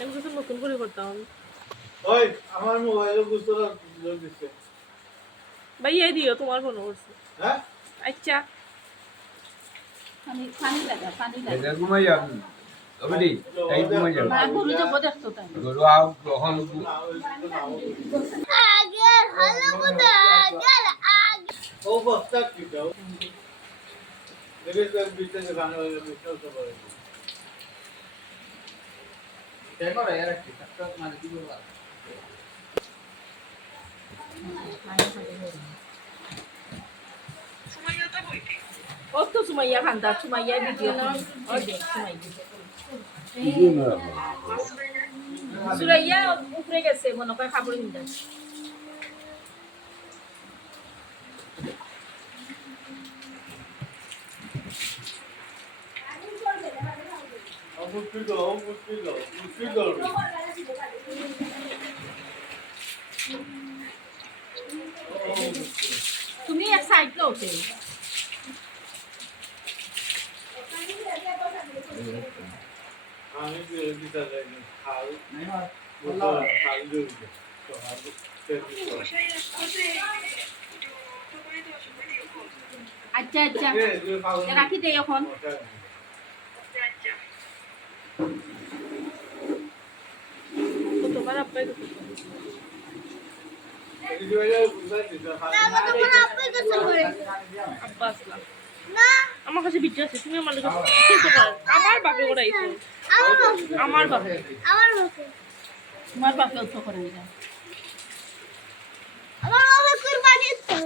আমি কিছু নতুন করে করতাম। ওই আমার মোবাইলে বুঝতে লোক দিচ্ছে। ভাই এই দিও তোমার ফোন করছি। হ্যাঁ আচ্ছা পানি লাগা এটা ঘুমাই যাবি ওবডি এই ঘুমাই যাবি গরু যাবো দেখতো তাই গরু আও কখন আগে ভালো কথা আগে ও বস্তা কি দাও দেখে তো বিচে গান হয়ে বিচে তো করে দেখো রে এর কি একটা মানে কি বলবো ও তো সুমাইয়া খান্দা সুমাইয়া ভিডিও ওই দেখ সুরাইয়া উপরে গেছে মনে করে খাবার হিন্দা মুশকিল দাও মুশকিল দাও তুমি এক সাইড লোতে আমি দিতে যাই খাল নাই হয় বলা খাল জড়ি তো হাল আচ্ছা আচ্ছা রাখি দে এখন তো তোমার আব্বাই তোমার আপনি কাছে করে আব্বা আসলাম। না আমার কাছে বিদ্যা আছে, তুমি আমার কাছে খেলতে পারো। আমার বাপে ওরাইছো, আমার বাবা আমার বাপে আমার বাবা তোমার বাপে তো করে না আমার বাবা কুরবানি করে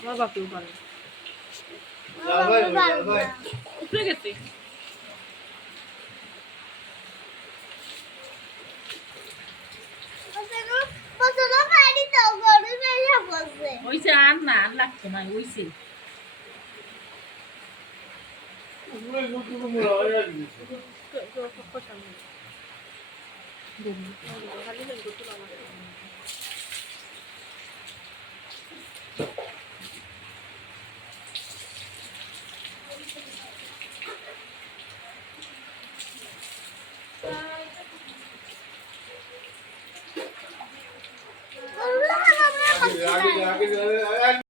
আমার বাপেও পারে। ভাই উপরে গেছে পছন্দ পানি তো গরু মেরে বসে ওইছে আর না আর লাগতো না ওইছে খালি